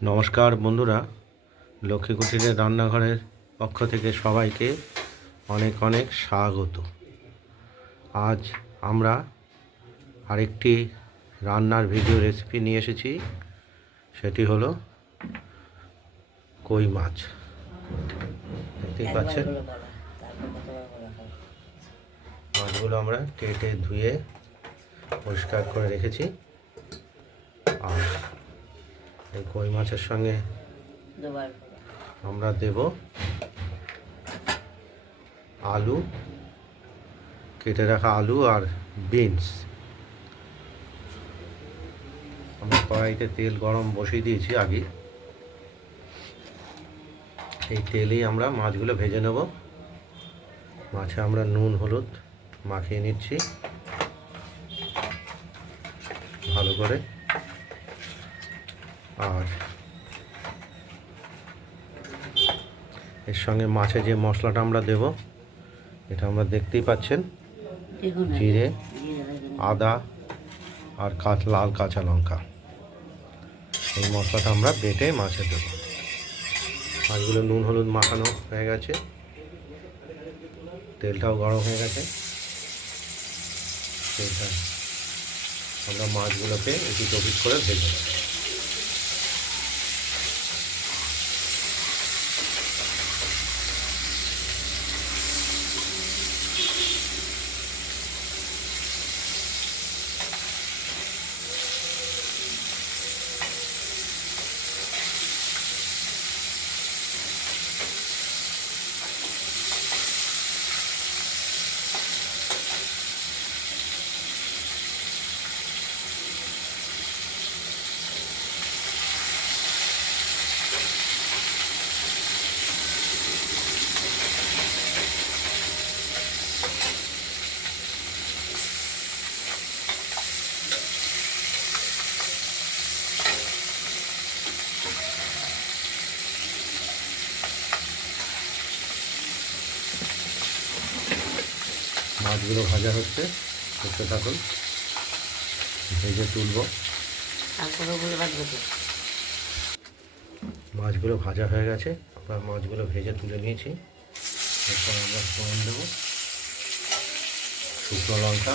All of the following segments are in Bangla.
নমস্কার বন্ধুরা। লক্ষ্মী কুটিরের রান্নাঘরের পক্ষ থেকে সবাইকে অনেক অনেক স্বাগত। আজ আমরা আরেকটি রান্নার ভিডিও রেসিপি নিয়ে এসেছি। সেটি হলো কই মাছ। দেখতেই পাচ্ছেন? মাছগুলো আমরা কেটে ধুয়ে পরিষ্কার করে রেখেছি। আর এই কই মাছের সঙ্গে আমরা দেব আলু কেটে রাখা আলু আর বিনস। আমরা কড়াইতে তেল গরম বসিয়ে দিয়েছি আগে। এই তেলেই আমরা মাছগুলো ভেজে নেব। মাছে আমরা নুন হলুদ মাখিয়ে নিচ্ছি। ভালো করে আর এর সঙ্গে মাছে যে মশলাটা আমরা দেব এটা আমরা দেখতেই পাচ্ছেন। জিরে আদা আর কাঁচ লাল কাঁচা লঙ্কা। এই মশলাটা আমরা বেটে মাছে দেবো। মাছগুলো নুন হলুদ মাখানো হয়ে গেছে। তেলটাও গরম হয়ে গেছে। তেলটা আমরা মাছগুলোকে একটু চপিট করে ভেজে নেব। মাছগুলো ভাজা হচ্ছে। করতে থাকুন। ভেজে তুলবো। মাছগুলো ভাজা হয়ে গেছে। আমরা মাছগুলো ভেজে তুলে নিয়েছি। এরপর আমরা ফোড়ন দেবো। শুকনো লঙ্কা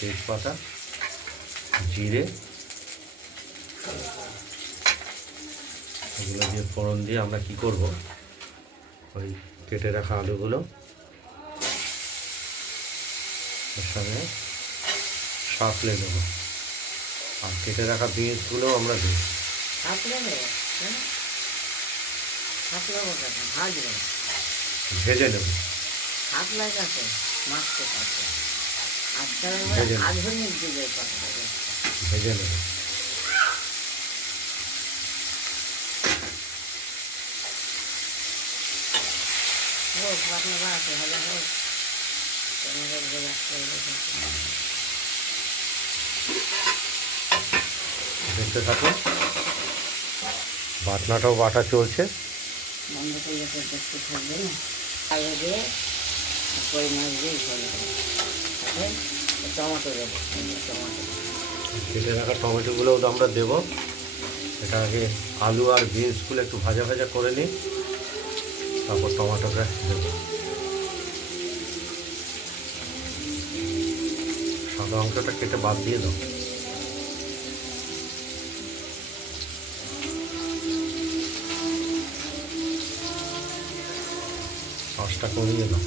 তেজপাতা জিরে। এগুলো দিয়ে ফোড়ন দিয়ে আমরা কি করব? ওই কেটে রাখা আলুগুলো সঙ্গে সাঁতলে দেবো আর কেটে রাখা বিনসগুলোও আমরা দিই হ্যাঁ? ভেজে নেব। ভেজে নেব। হোক বাড়াতে হোক। হবে। দেখতে থাকুন। বাটনাটাও বাটা চলছে। বন্ধ করলে তো দেখতে থাকবে না আগে দিয়ে কই মাছ দিয়ে ভালো হবে। টমেটো দেবো। টমেটো কেটে রাখা টমেটোগুলোও তো আমরা দেবো। এটা আগে আলু আর বিনসগুলো একটু ভাজা ভাজা করে নিই। তারপর টমেটোটা দেবো। সাদা অংশটা কেটে বাদ দিয়ে দাও। সসটা কমিয়ে দাও।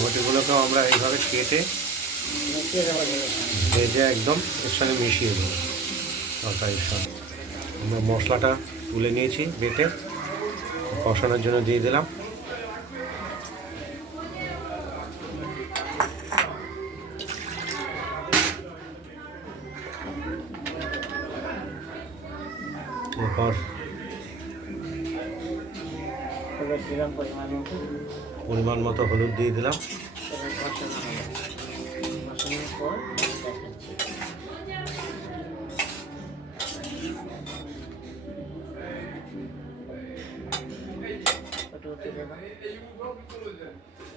টমেটোগুলোকেও আমরা এইভাবে কেটে ভেজে একদম এর সঙ্গে মিশিয়ে দেবো তরকারির সঙ্গে। আমরা মশলাটা তুলে নিয়েছি বেটে, কষানোর জন্য দিয়ে দিলাম। এরপর পরিমাণ মতো হলুদ দিয়ে দিলাম।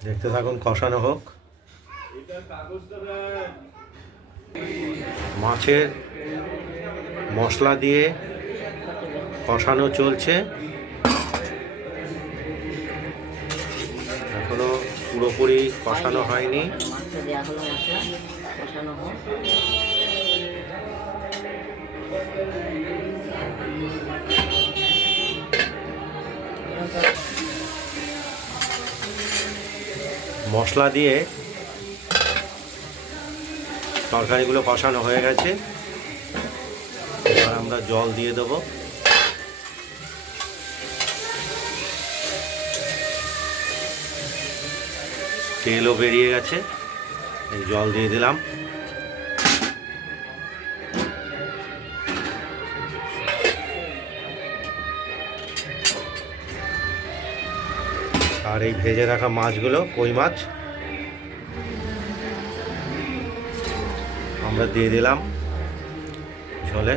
দেখতে থাকুন কষানো হোক। মাছের মশলা দিয়ে কষানো চলছে। পুরোপুরি কষানো হয়নি। মশলা দিয়ে তরকারিগুলো কষানো হয়ে গেছে। এবার আমরা জল দিয়ে দেবো। তেলও বেরিয়ে গেছে। জল দিয়ে দিলাম। আর এই ভেজে রাখা মাছগুলো, কই মাছ? আমরা দিয়ে দিলাম। ঝোলে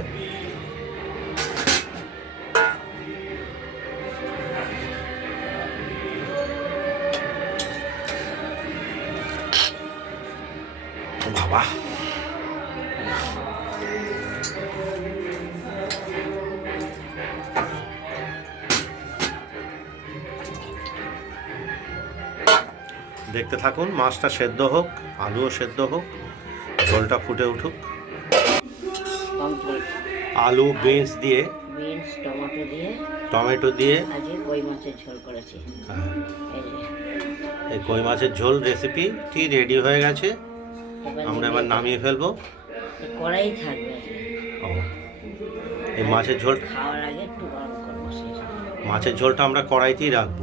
বাবা। দেখতে থাকুন মাছটা সেদ্ধ হোক আলুও সেদ্ধ হোক ঝোলটা ফুটে উঠুক। আলু বিনস দিয়ে টমেটো দিয়ে টমেটো দিয়ে। কই মাছের ঝোল করেছি? হ্যাঁ, এই কই মাছের ঝোল রেসিপিটি রেডি হয়ে গেছে। আমরা এবার নামিয়ে ফেলব। কড়াই থাকবে। ও, এই মাছের ঝোল খাওয়ার আগে একটু গরম করব মাছের ঝোলটা আমরা কড়াইতেই রাখব।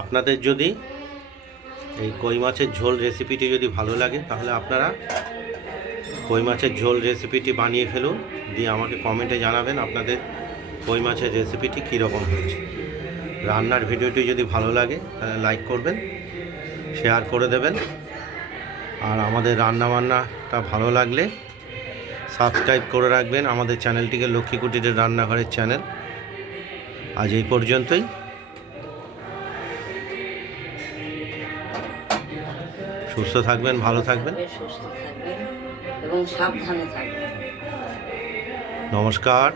আপনাদের যদি এই কই মাছের ঝোল রেসিপিটি যদি ভালো লাগে তাহলে আপনারা কই মাছের ঝোল রেসিপিটি বানিয়ে ফেলুন। দিয়ে আমাকে কমেন্টে জানাবেন আপনাদের কই মাছের রেসিপিটি কীরকম হয়েছে। রান্নার ভিডিওটি যদি ভালো লাগে তাহলে লাইক করবেন শেয়ার করে দেবেন। আর আমাদের রান্না বান্নাটা ভালো লাগলে সাবস্ক্রাইব করে রাখবেন আমাদের চ্যানেলটিকে লক্ষ্মী কুটিরের রান্নাঘরের চ্যানেল। আজ এই পর্যন্তই। সুস্থ থাকবেন ভালো থাকবেন এবং সাবধানে থাকবেন। নমস্কার।